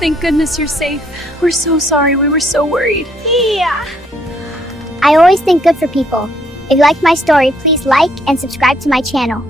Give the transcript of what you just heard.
Thank goodness you're safe. We're so sorry. We were so worried. Yeah. I always think good for people. If you like my story, please like and subscribe to my channel.